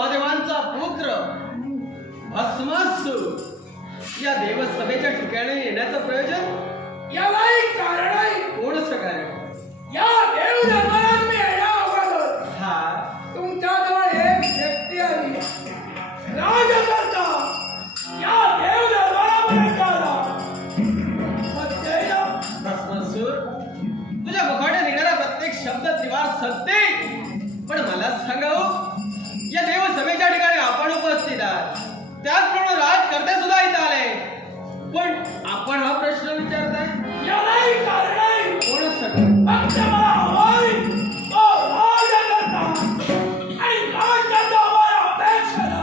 महादेवांचा पुत्र भस्मासूर या देवसभेच्या ठिकाणी येण्याचं प्रयोजन यालाही कारण आहे. कोणचं कारण? या देव दरबारात मी येण्या अगोदर हा तुमच्याजवळ एक व्यक्ती आली. राजकर्ता या देव दरबारापर्यंत आला. सत्य भस्मासूर, तुझ्या मुखाने निघणारा प्रत्येक शब्द त्रिवार सत्य. पण मला सांगाव, या देवसभेच्या ठिकाणी आपण उपस्थित आहात, त्याचप्रमाणे राजकर्ते सुद्धा इथं आले, पण आपण हा प्रश्न विचारताय यालाही कारण आहे. कोण सगळं? फक्त मला हवाय तो राजकर्ता. आणि राजकर्ता हवाय अपेक्षेला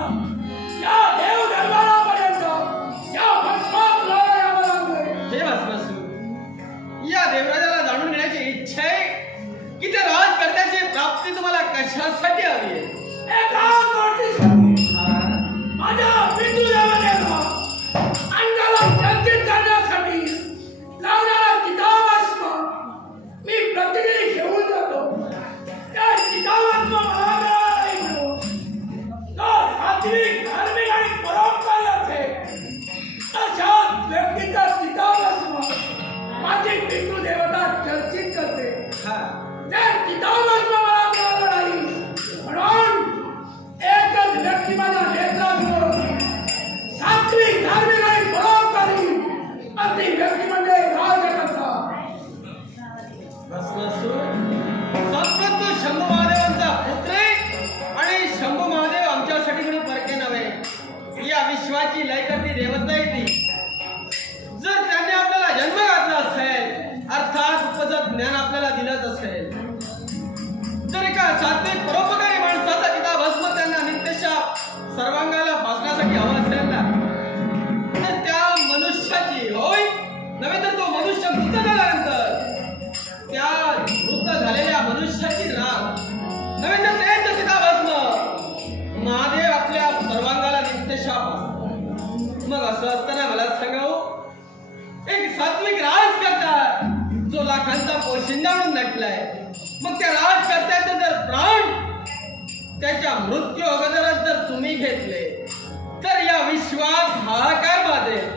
या देव दरबारापर्यंत या भस्मासुराला यावं लागलंय. हे भस्मासूर, या देवराजाला जाणून घेण्याची इच्छा आहे की त्या राजकर्त्याची प्राप्ती तुम्हाला कशासाठी हवी आहे? एका गोष्टीसाठी हा माझ्या पितृदेवतेला अंगाला चर्चित करण्यासाठी लावणारा चिताभस्म मी प्रतिदिन घेऊन जातो. त्या चिताभस्म मला मिळाला नाही म्हणून तो सात्विक, धार्मिक आणि परोपकारी असेल अशाच व्यक्तीचा चिताभस्म माझी पितृदेवता चर्चित करते. हा त्या चिताभस्म मला मिळालं नाही म्हणून एकच व्यक्ती माझ्या नेत्रासमोर सात्विक, धार्मिक आणि परोपकारी अशी व्यक्ती म्हणजे राजकर्ता. भस्मासूर, सतत तू शंभू महादेवांचा पुत्र आहे आणि शंभू महादेव आमच्यासाठी कोणी परके नव्हे. या विश्वाची लय करती देवता आहे ती. जर त्यांनी आपल्याला जन्म घातला असेल, अर्थात उपजत ज्ञान आपल्याला दिलंच असेल, तर एका सात्विक परोपकारी माणसाचा चिताभस्म त्यांना नित्यशाप सर्वांगाला भासण्यासाठी हवा असेल ना, तर त्या मनुष्याची होय नव्हे तर तो मनुष्य मृत झाल्यानंतर त्या मृत झालेल्या मनुष्याची राख नव्हे तर त्याचं चिताभस्म महादेव आपल्या सर्वांगाला नित्यशाप असतो. मग असं असताना मला सांगावं, एक सात्विक राजकर्ता जो लाखांचा पोशिंदा म्हणून नटलाय, मग त्या राजकर्त्याचे जर प्राण त्याच्या मृत्यू अगोदरच जर तुम्ही घेतले तर या विश्वात हाहाकार माजेल.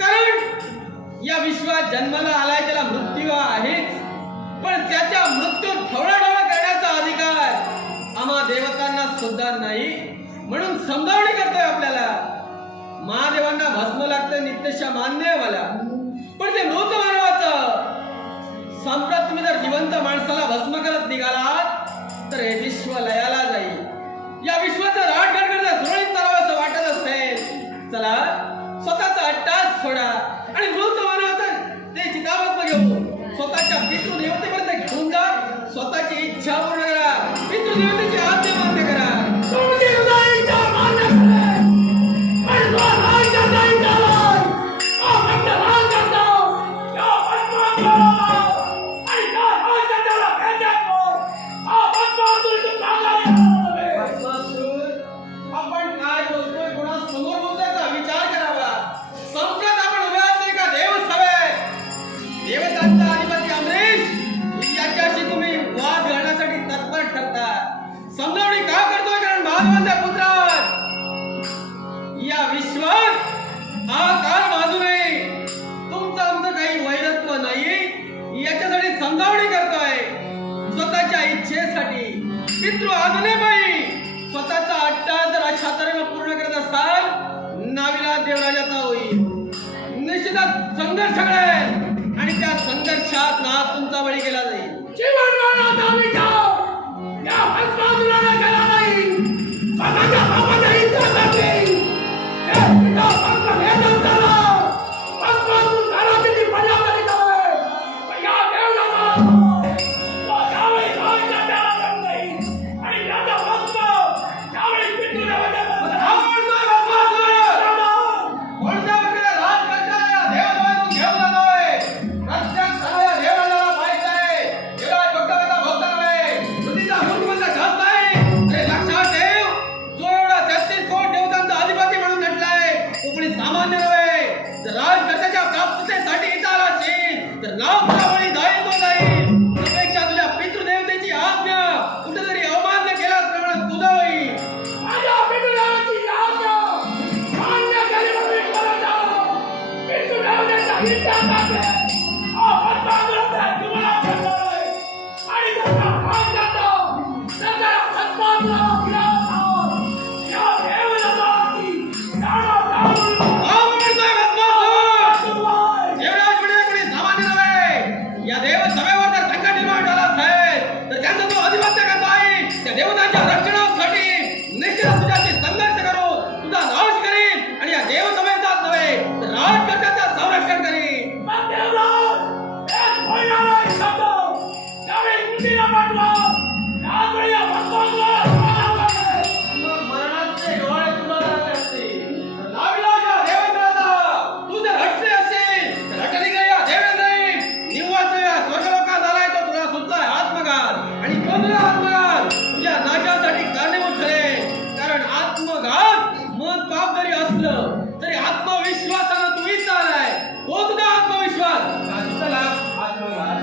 कारण या विश्वात जन्माला आलाय त्याला मृत्यू आहेच, पण त्याच्या मृत्यू ठवडाढवळा करण्याचा अधिकार आम्हा देवतांना सुद्धा नाही. म्हणून समजावणी करतोय आपल्याला. महादेवांना भस्म लागतं, नित्यशा मान्य आहे मला, पण ते मृत मानवाचं संप्रत तुम्ही जर जिवंत माणसाला भस्म करत निघालात तर हे विश्व लयाला जाईल. या विश्वाचं राजघाट करता सुरळीत चालावं असं वाटत असेल, चला स्वतःचा अट्टास सोडा आणि मृत मानवाचं ते चिताभस्म घेऊन स्वतःच्या पितृदेवतेपर्यंत घेऊन जा. स्वतःची इच्छा पूर्ण करा, पितृदेवतेची आज्ञा मान्य करा. तुमची हृदयाच्या मान्य करेल, पण तो राजकर्ता इथं आलाय. तो फक्त राजकर्ता या भस्मासुराला आणि त्या राजकर्त्याला भेटल्यावर हा भस्मासुर इथं चालला आहे. भस्मासूर, आपण काय बोलतोय, कोणासमोर बोलतोय याचा विचार करावा. संप्रत आपण उभे आहोत एका देवसभेत. देवतांचा अधिपती अमरीश याच्याशी तुम्ही वाद घालण्यासाठी तत्पर ठरता. समजावणी का करतोय? कारण महादेवांचा पुत्र आहात. या विश्वात हा काळ माजू नये. तुमचं आमचं काही वैरत्व नाही याच्यासाठी समजावणी करतोय. स्वतःच्या इच्छेसाठी पितृ आज्ञेपायी स्वतःचा अट्टा जर अशा तऱ्हेने पूर्ण करत असाल, नाविलाज देवराजाचा होईल. निश्चितच संघर्ष घडेल आणि त्या संघर्षात ना तुमचा बळी केला जाईल. जीवन मरणाचा विचार या भस्मासुराला केला नाही. स्वतःच्या बापाच्या इच्छेसाठी हे पिता भस्म घेत झाला. भस्मासुर घरात किती मजा करीत आहे. पण या देवदाता तो यावेळी राजकर्त्याला देत नाही. आणि याचा भस्म यावेळी पितृदेवतेला हा बोलतोय भस्मासूर. कोणत्या प्रकारे राजकर्त्याला देवसभेतून घेऊन जातोय? प्रत्येक सणाला देवराजाला माहित आहे. देवराज फक्त त्याचा भक्त नव्हे, पृथ्वीचा मूर्तिमंत शास्त्र आहे. अरे लक्षात ठेव, जो एवढा हा म्हणतोय भस्मासूर. देवराज म्हणजे कोणी सामान्य नव्हे. या देव सभेवर जर संकट निर्माण झाला असेल तर त्यांचा जो अधिपत्य करता येईल त्या देवतांच्या रक्षणासाठी निश्चितच तुझ्याशी संघर्ष करू, तुझा नाश करीन आणि या देव सभेचाच नव्हे तर राजकर्त्याचं संरक्षण करीन. मग मरणाचे डोळे तुम्हाला आले असतील तर नाविलाज या देवेंद्राचा. तू जर हटले असेल तर हटली या देवेंद्राई निव्वळ या स्वर्गलोकात आलाय तो तुला सुद्धा आत्मघात आणि तो तुला आत्मघात तुझ्या नाशासाठी कारणीभूत ठरेल. कारण आत्मघात मन पाप जरी असलं तरी आत्मविश्वासानं तू इथं आलाय. तो तुझा आत्मविश्वास. चला आत्मघात